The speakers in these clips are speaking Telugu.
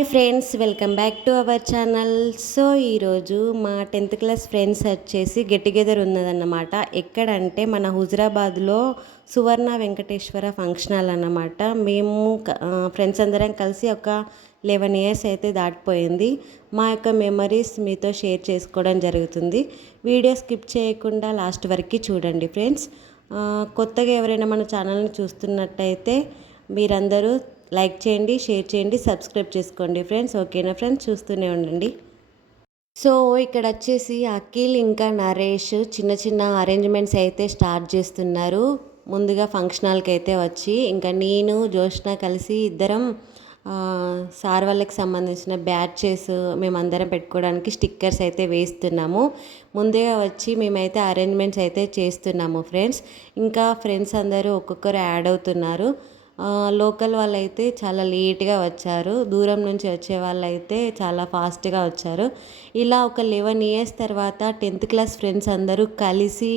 Hi friends, welcome back to our channel. So ఈరోజు మా 10th క్లాస్ ఫ్రెండ్స్ వచ్చేసి గెట్ టుగెదర్ ఉన్నదన్నమాట. ఎక్కడంటే మన హుజురాబాద్లో సువర్ణ వెంకటేశ్వర ఫంక్షన్ హాల్ అన్నమాట. మేము ఫ్రెండ్స్ అందరం కలిసి ఒక 11 years అయితే దాటిపోయింది. మా యొక్క మెమరీస్ మీతో షేర్ చేసుకోవడం జరుగుతుంది. వీడియో స్కిప్ చేయకుండా లాస్ట్ వరకు చూడండి ఫ్రెండ్స్. కొత్తగా ఎవరైనా మన ఛానల్ని చూస్తున్నట్టయితే మీరందరూ లైక్ చేయండి, షేర్ చేయండి, సబ్స్క్రైబ్ చేసుకోండి ఫ్రెండ్స్. ఓకేనా ఫ్రెండ్స్, చూస్తూనే ఉండండి. సో ఇక్కడ వచ్చేసి అఖిల్ ఇంకా నరేష్ చిన్న చిన్న అరేంజ్మెంట్స్ అయితే స్టార్ట్ చేస్తున్నారు. ముందుగా ఫంక్షన్ హాల్కి అయితే వచ్చి ఇంకా నేను జోష్న కలిసి ఇద్దరం సార్ వాళ్ళకి సంబంధించిన బ్యాచెస్ మేమందరం పెట్టుకోవడానికి స్టిక్కర్స్ అయితే వేస్తున్నాము. ముందుగా వచ్చి మేమైతే అరేంజ్మెంట్స్ అయితే చేస్తున్నాము ఫ్రెండ్స్. ఇంకా ఫ్రెండ్స్ అందరూ ఒక్కొక్కరు యాడ్ అవుతున్నారు. లోకల్ వాళ్ళైతే చాలా లేట్గా వచ్చారు, దూరం నుంచి వచ్చే వాళ్ళైతే చాలా ఫాస్ట్గా వచ్చారు. ఇలా ఒక 11 years తర్వాత 10th క్లాస్ ఫ్రెండ్స్ అందరూ కలిసి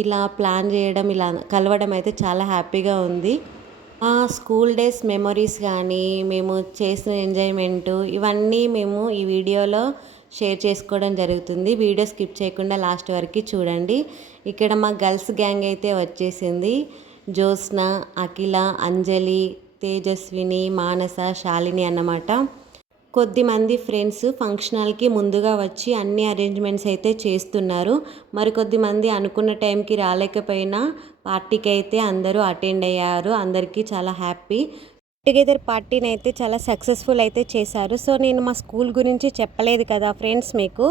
ఇలా ప్లాన్ చేయడం, ఇలా కలవడం అయితే చాలా హ్యాపీగా ఉంది. స్కూల్ డేస్ మెమొరీస్ కానీ మేము చేసిన ఎంజాయ్మెంటు ఇవన్నీ మేము ఈ వీడియోలో షేర్ చేసుకోవడం జరుగుతుంది. వీడియో స్కిప్ చేయకుండా లాస్ట్ వరకు చూడండి. ఇక్కడ మా గర్ల్స్ గ్యాంగ్ అయితే వచ్చేసింది. జ్యోత్స్న, అఖిల, అంజలి, తేజస్విని, మానస, శాలిని అన్నమాట. కొద్దిమంది ఫ్రెండ్స్ ఫంక్షన్ హాల్కి ముందుగా వచ్చి అన్ని అరేంజ్మెంట్స్ అయితే చేస్తున్నారు. మరికొద్దిమంది అనుకున్న టైంకి రాలేకపోయినా పార్టీకి అయితే అందరూ అటెండ్ అయ్యారు. అందరికీ చాలా హ్యాపీ. టుగెదర్ పార్టీని అయితే చాలా సక్సెస్ఫుల్ అయితే చేశారు. సో నేను మా స్కూల్ గురించి చెప్పలేదు కదా ఫ్రెండ్స్ మీకు.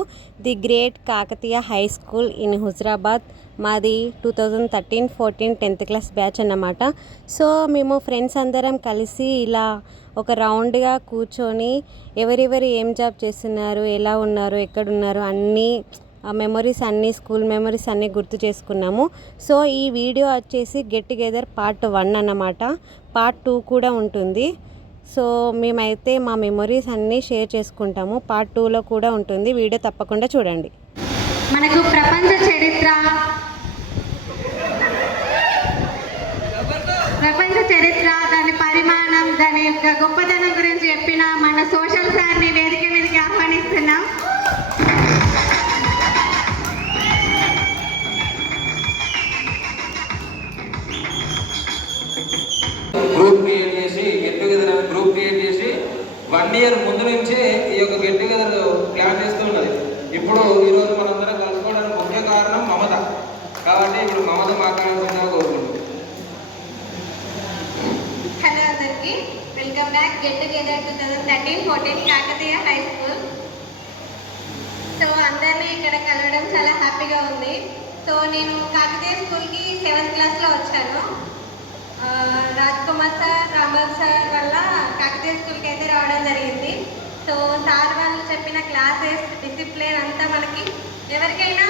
The great Kakatiya high school in Huzurabad. మాది 2013-14 10th క్లాస్ బ్యాచ్ అన్నమాట. సో మేము ఫ్రెండ్స్ అందరం కలిసి ఇలా ఒక రౌండ్గా కూర్చొని ఎవరెవరు ఏం జాబ్ చేస్తున్నారు, ఎలా ఉన్నారు, ఎక్కడున్నారు అన్నీ ఆ మెమొరీస్ అన్నీ, స్కూల్ మెమొరీస్ అన్నీ గుర్తు చేసుకున్నాము. సో ఈ వీడియో వచ్చేసి గెట్ టుగెదర్ పార్ట్ 1 అన్నమాట. పార్ట్ 2 కూడా ఉంటుంది. సో మేమైతే మా మెమొరీస్ అన్నీ షేర్ చేసుకుంటాము. పార్ట్ 2లో కూడా ఉంటుంది. వీడియో తప్పకుండా చూడండి. మనకు ప్రపంచ చరిత్ర దాని పరిమాణం, దాని యొక్క గొప్పతనం గురించి చెప్పిన మన సోషల్ సార్ని వేదిక మీదకి ఆహ్వానిస్తున్నాం. గ్రూప్ క్రియేట్ చేసి గెట్ టుగెదర్ గ్రూప్ క్రియేట్ చేసి 1 year ముందు నుంచే ఈ యొక్క గెట్ టుగెదర్ ప్లాన్ చేస్తూ ఉన్నది. ఇప్పుడు ఈరోజు మనందరం కలుసుకోవడానికి ముఖ్య కారణం మమత. కాబట్టి ఇప్పుడు మమత మాట్లాడాల్సిందిగా కోరుకుంటున్నాం. హలో అందరికి, welcome back. Get together 2013-14 Kakatiya high school. So అందరినీ ఇక్కడ కలవడం చాలా హ్యాపీగా ఉంది. సో నేను కాకతీయ స్కూల్కి 7th క్లాస్లో వచ్చాను. రాజ్ కుమార్ సార్, రాంబాబు సార్ వల్ల కాకతీయ స్కూల్కి అయితే రావడం జరిగింది. సో సార్ వాళ్ళు చెప్పిన క్లాసెస్, డిసిప్లిన్ అంతా మనకి ఎవరికైనా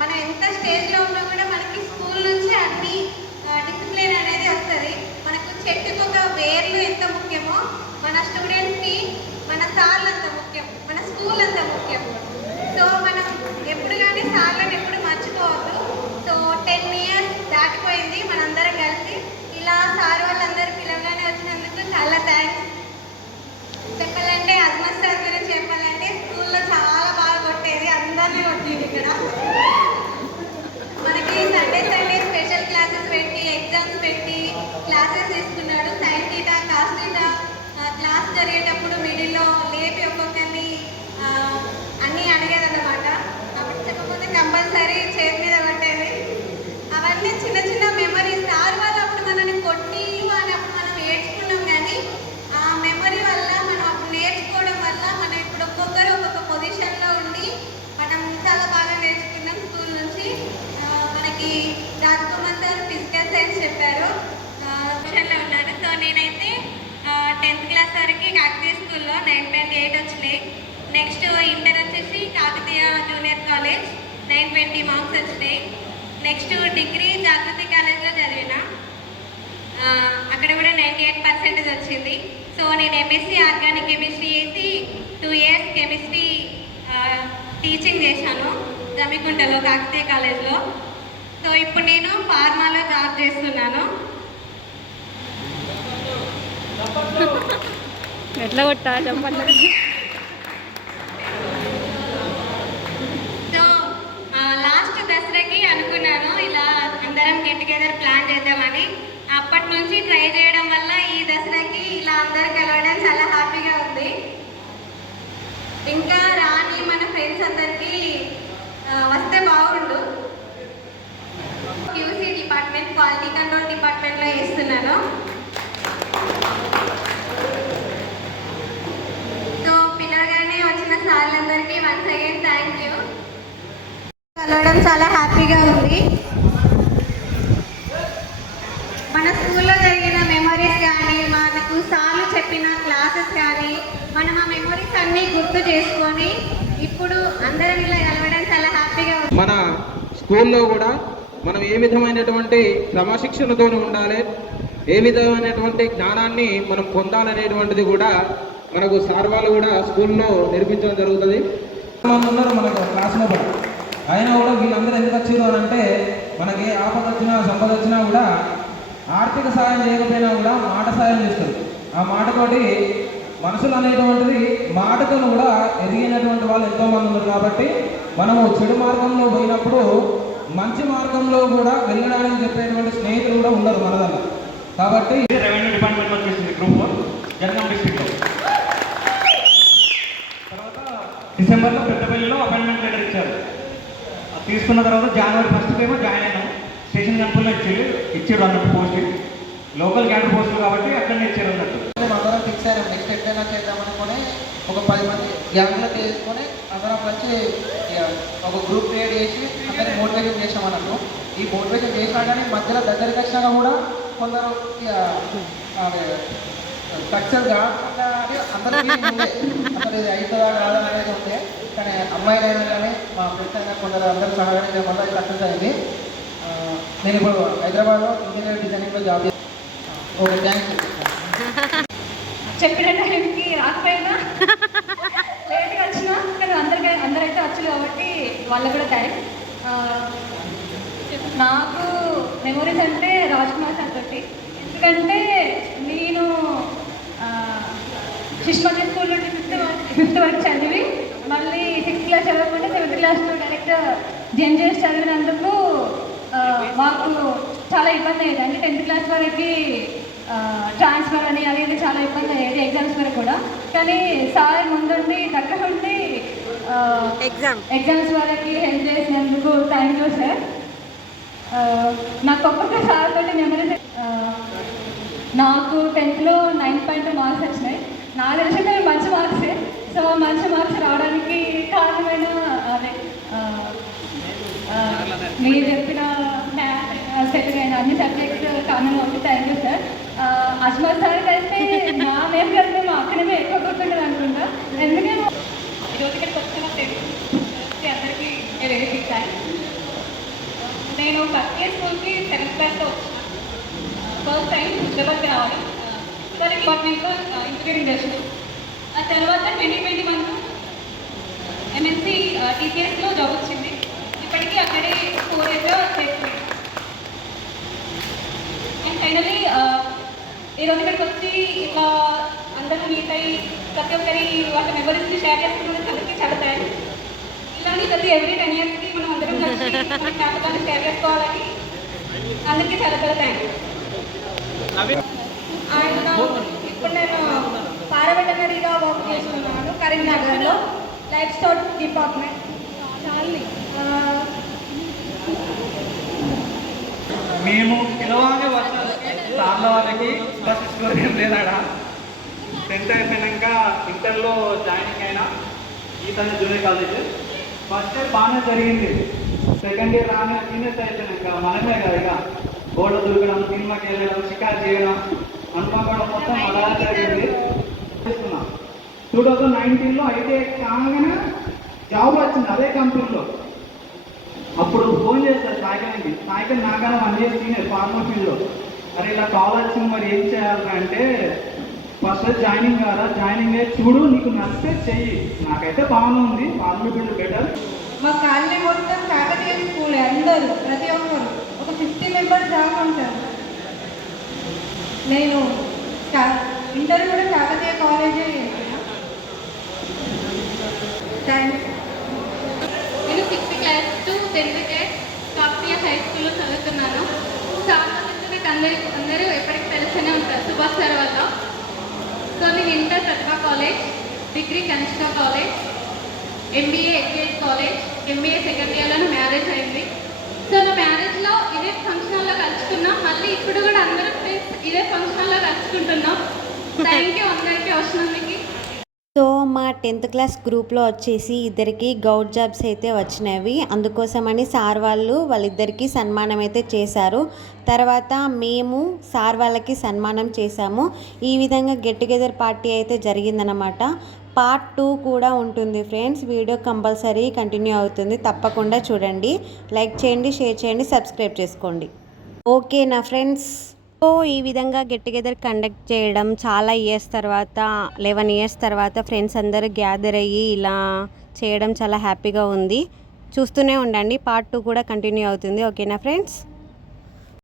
మనం ఎంత స్టేజ్లో ఉన్నా కూడా మనకి స్కూల్ నుంచి అన్ని డిసిప్లిన్ అనేది వస్తుంది. మనకు చెట్టుకు ఒక వేర్లు ఎంత ముఖ్యమో మన స్టూడెంట్స్కి మన సార్లు అంత ముఖ్యం, మన స్కూల్ అంత ముఖ్యం. సో మనం ఎప్పుడు కానీ సార్లను ఎప్పుడు మర్చిపోవద్దు. సో 10 years దాటిపోయింది మనందరం కలిసి. ఇలా సార్ వాళ్ళందరూ పిలవగానే వచ్చినందుకు చాలా థ్యాంక్స్. చెప్పాలంటే అజ్మత్ సార్ గురించి చెప్పాలంటే స్కూల్లో చాలా బాగా కొట్టేది, అందరినీ కొట్టేది. ఇక్కడ మనకి సండే స్పెషల్ క్లాసెస్ పెట్టి, ఎగ్జామ్స్ పెట్టి క్లాసెస్ తీసుకున్నాడు. Sine theta, cos theta class జరిగేటప్పుడు మిడిల్లో లేపి ఒక్కొక్కరిని అన్నీ అడిగేదన్నమాట. అప్పుడు చెప్పకపోతే కంపల్సరీ చేతి మీద కొట్టేది. అవన్నీ చిన్న చిన్న మెమరీస్. సార్ వాళ్ళు అప్పుడు మనల్ని కొట్టి అప్పుడు మనం ఏడ్చుకున్నాం, కానీ ఆ మెమరీ వల్ల మనం అప్పుడు నేర్చుకోవడం వల్ల మనం ఇప్పుడు ఒక్కొక్కరు ఒక్కొక్క పొజిషన్లో ఉండి మనం చాలా బాగా నేర్చుకున్నాం స్కూల్ నుంచి. మనకి Raj Kumar sir physical science చెప్పారు, పొజిషన్లో ఉన్నారు. సో నేనైతే 10th క్లాస్ వరకు కాకతీయ స్కూల్లో 9.8 వచ్చినాయి. నెక్స్ట్ ఇంటర్ వచ్చేసి కాకతీయ జూనియర్ కాలేజ్ 920 మార్క్స్ వచ్చినాయి. నెక్స్ట్ డిగ్రీ జాగృతి కాలేజ్లో చదివిన, అక్కడ కూడా 98% వచ్చింది. సో నేను ఎంఎస్సీ ఆర్గానిక్ కెమిస్ట్రీ చేసి 2 years కెమిస్ట్రీ టీచింగ్ చేశాను జమ్మికుంటలో కాకతీయ కాలేజ్లో. సో ఇప్పుడు నేను ఫార్మాలో జాబ్ చేస్తున్నాను. ఎట్లా కొట్టా చెప్పండి. సో లాస్ట్ దసరాకి అనుకున్నాను ఇలా అందరం గెట్ టుగెదర్ ప్లాన్ చేద్దామని. అప్పటి నుంచి ట్రై చేయడం వల్ల ఈ దసరాకి ఇలా అందరు కలవడం చాలా హ్యాపీగా ఉంది. ఇంకా రాని మన ఫ్రెండ్స్ అందరికీ వస్తే బాగుండు. క్యూసీ డిపార్ట్మెంట్, క్వాలిటీ కంట్రోల్ డిపార్ట్మెంట్లో వేస్తున్నాను. సో పిల్లగానే వచ్చిన సార్లందరికీ వన్స్ అగైన్ థ్యాంక్ యూ. కలవడం చాలా హ్యాపీగా ఉంది. మన స్కూల్లో జరిగిన మెమరీస్ కానీ, మనకు సార్లు చెప్పిన క్లాసెస్ కానీ, మనం ఆ మెమరీస్ అన్నీ గుర్తు చేసుకొని ఇప్పుడు అందరం ఇలా కలవడం చాలా హ్యాపీగా ఉంది. మన స్కూల్లో కూడా మనం ఏ విధమైనటువంటి క్రమశిక్షణతో ఉండాలి, ఏ విధమైనటువంటి జ్ఞానాన్ని మనం పొందాలనేటువంటిది కూడా మనకు సార్ వాళ్ళు కూడా స్కూల్లో నేర్పించడం జరుగుతుంది. మంది ఉన్నారు మనకు క్లాస్లో కూడా, అయినా కూడా వీళ్ళందరూ ఎందుకు వచ్చారు అని అంటే మనకి ఆపద వచ్చినా సంపద వచ్చినా కూడా ఆర్థిక సాయం చేయకపోయినా కూడా మాట సాయం చేస్తారు. ఆ మాటతోటి మనుషులు అనేటువంటిది మాటతో కూడా ఎదిగినటువంటి వాళ్ళు ఎంతోమంది ఉన్నారు. కాబట్టి మనము చెడు మార్గంలో పోయినప్పుడు మంచి మార్గంలో కూడా వెళ్ళడానికి చెప్పేటువంటి స్నేహితులు కూడా ఉండరు మన దగ్గర. కాబట్టి రెవెన్యూ డిపార్ట్మెంట్లో వచ్చేసింది గ్రూప్ 4 జనగాం డిస్ట్రిక్ట్లో. తర్వాత డిసెంబర్లో పెద్దపల్లిలో అపాయింట్మెంట్ లెటర్ ఇచ్చారు. అది తీసుకున్న తర్వాత జనవరి 1st ఏమో జాయిన్ అయినాం. స్టేషన్ కనుపుల్లో ఇచ్చాడు అన్నట్టు పోస్టింగ్, లోకల్ క్యాడర్ పోస్టులు కాబట్టి అక్కడనే ఇచ్చారు అన్నట్టు. మేము అందరం ఫిక్స్ అయినాం నెక్స్ట్ ఎట్లయినా చేద్దామనుకొని ఒక 10 మంది గ్యాంగ్లో తీసుకొని అందరం వచ్చి ఒక గ్రూప్ క్రియేట్ చేసి అందరినీ మోటివేషన్ చేసాం అన్నట్టు. ఈ మోటివేషన్ చేసినా కానీ మధ్యలో దగ్గరికి వచ్చినా కూడా కొందరు సక్సెస్ కాకుండా అంటే అందరికీ అసలు ఇది అవుతుందా కాదా అనేది ఉంటే, కానీ అమ్మాయిలైనా కానీ మా ఫ్రెండ్స్ అయినా కొందరు అందరూ సహకరించడం వల్ల సక్సెస్ అయింది. నేను ఇప్పుడు హైదరాబాద్లో ఇంటీరియర్ డిజైనింగ్లో జాబ్ చేస్తాను. Okay, thank you. చెప్పిన టైంకి రాకపోయినా లేట్గా వచ్చినా కానీ అందరైతే వచ్చారు కాబట్టి వాళ్ళకు కూడా థ్యాంక్స్. నాకు మెమరీస్ అంటే రాజ్ కుమార్ సార్ తోటి, ఎందుకంటే నేను శిష్మతి స్కూల్ నుండి ఫిఫ్త్ వరకు చదివి మళ్ళీ 6th క్లాస్ చదవకుండా 7th క్లాస్లో డైరెక్ట్ జెన్జెస్ చదివినందుకు మాకు చాలా ఇబ్బంది అయ్యేది. అంటే 10th క్లాస్ వరకు ట్రాన్స్ఫర్ అని అది ఇది చాలా ఇబ్బంది అయ్యేది ఎగ్జామ్స్ వరకు కూడా. కానీ సార్ ముందుండి దగ్గరుండి ఎగ్జామ్స్ వరకు హెల్ప్ చేసినందుకు థ్యాంక్ యూ సార్. నాకు ఒక్కొక్క సార్ తోటి మెమరీస్. నాకు 10thలో 9.2 మార్క్స్ వచ్చినాయి. నాకు తెలిసి మంచి మార్క్సే. సో మంచి మార్క్స్ రావడానికి కారణమైన అదే మీరు చెప్పిన మ్యాథ్స్ సెట్ అయిన అన్ని సబ్జెక్ట్స్ కారణం ఒకటి. Thank you sir. అజ్మల్ సార్కి అయితే నా నేమ్ కంటే మా అక్కడమే ఎక్కువ గుర్తుండదు అనుకుంటా. ఎందుకంటే ఈరోజు ఇక్కడికి వచ్చిన ఫ్రెండ్స్ అందరికీ వెరీ బిగ్ థ్యాంక్స్. నేను ఫస్ట్ ఇయర్ స్కూల్కి 7th క్లాస్లో వచ్చిన ఫస్ట్ టైం హైదరాబాద్కి రావాలి. సరే డిపార్ట్మెంట్లో ఇంజనీరింగ్ చేసిన ఆ తర్వాత 2021 ఎంఎస్సి టీసీఎస్లో జాబ్ వచ్చింది. ఇప్పటికీ అక్కడే 4 years చేస్తున్నాను. అండ్ ఫైనలీ ఈరోజు ఇక్కడికి వచ్చి ఇట్లా అందరూ మీట్ అయ్యి ప్రతి ఒక్కరి వాళ్ళ మెమరీస్ని షేర్ చేసుకున్నది అందరికీ చాలా థ్యాంక్స్. ఇలాంటి ప్రతి ఎవ్రీ 10 yearsకి మనం అందరం కలిసి మన జ్ఞాపకాన్ని షేర్ చేసుకోవాలని అందరికీ చాలా చాలా థ్యాంక్స్. అండ్ ఇప్పుడు నేను పారావెటనరీగా వర్క్ చేస్తున్నాను కరీంనగర్లో, లైఫ్ స్టాక్ డిపార్ట్మెంట్. మేము పిలవానే వర్షాలకి సార్ల వాళ్ళకి బస్ స్కోర్ ఏం లేదాడా. 10th అయిపోయినాక ఇంటర్లో జాయినింగ్ అయినా ఈతనే జూనియర్ కాలేజ్. ఫస్ట్ ఇయర్ బాగానే జరిగింది. సెకండ్ ఇయర్ రాగానే సీనియర్స్ అయిపోయినాక మనమే కదా ఇక గోడ దూకడం, సినిమాకి వెళ్ళడం, షికారు చేయడం, అనుకోవడం మొత్తం అలా జరిగింది. 2019లో అయితే కాగానే జాబ్ వచ్చింది అదే కంపెనీలో. అప్పుడు ఫోన్ చేస్తారు సాయికానికి. సాయికాని నాకన్నా 1 year సీనియర్ ఫార్మసీలో. అరే ఇలా కాల్ వచ్చింది, మరి ఏం చేయాలి అంటే ఫస్ట్ జాయినింగ్ కాదా, జాయినింగ్ చూడు, నీకు నచ్చితే చెయ్యి. నాకైతే బాగానే ఉంది, ఫార్మసీ ఫీల్డ్ బెటర్. మా కాలనీ మొత్తం కాకతీయ స్కూల్, అందరూ ప్రతి ఒక్కరు ఒక 50 members దాకా ఉంటారు. నేను ఇంటర్ కూడా కాకతీయ కాలేజే చేసిన. థ్యాంక్స్. నేను 6th class to 10th grade Kakatiya high స్కూల్లో చదువుతున్నాను. చాలా మంది అందరూ ఎప్పటికీ తెలిసనే ఉంటారు సుభాష్ సార్ వల్ల. సో నేను inter Pratibha college, degree Kanishka college, MBA ఎగ్జేట్ కాలేజ్, MBA సెకండ్ ఇయర్లో నా మ్యారేజ్ అయింది. సో నా మ్యారేజ్లో ఇదే ఫంక్షన్లో కలుసుకున్నాం. మళ్ళీ ఇప్పుడు కూడా అందరూ ఫ్రెండ్స్ ఇదే ఫంక్షన్లో కలుసుకుంటున్నాం. థ్యాంక్ యూ అందరికీ వచ్చినందుకు. సో మా 10th క్లాస్ గ్రూప్లో వచ్చేసి ఇద్దరికి గౌట్ జాబ్స్ అయితే వచ్చినవి. అందుకోసమని సార్ వాళ్ళిద్దరికీ సన్మానం అయితే చేశారు. తర్వాత మేము సార్ వాళ్ళకి సన్మానం చేశాము. ఈ విధంగా గెట్ టుగెదర్ పార్టీ అయితే జరిగిందనమాట. పార్ట్ 2 కూడా ఉంటుంది ఫ్రెండ్స్. వీడియో కంపల్సరీ కంటిన్యూ అవుతుంది, తప్పకుండా చూడండి. లైక్ చేయండి, షేర్ చేయండి, సబ్స్క్రైబ్ చేసుకోండి. ఓకేనా ఫ్రెండ్స్? సో ఈ విధంగా గెట్ టుగెదర్ కండక్ట్ చేయడం చాలా ఇయర్స్ తర్వాత 11 ఇయర్స్ తర్వాత ఫ్రెండ్స్ అందరూ గ్యాదర్ అయ్యి ఇలా చేయడం చాలా హ్యాపీగా ఉంది. చూస్తూనే ఉండండి, పార్ట్ 2 కూడా కంటిన్యూ అవుతుంది. ఓకేనా ఫ్రెండ్స్?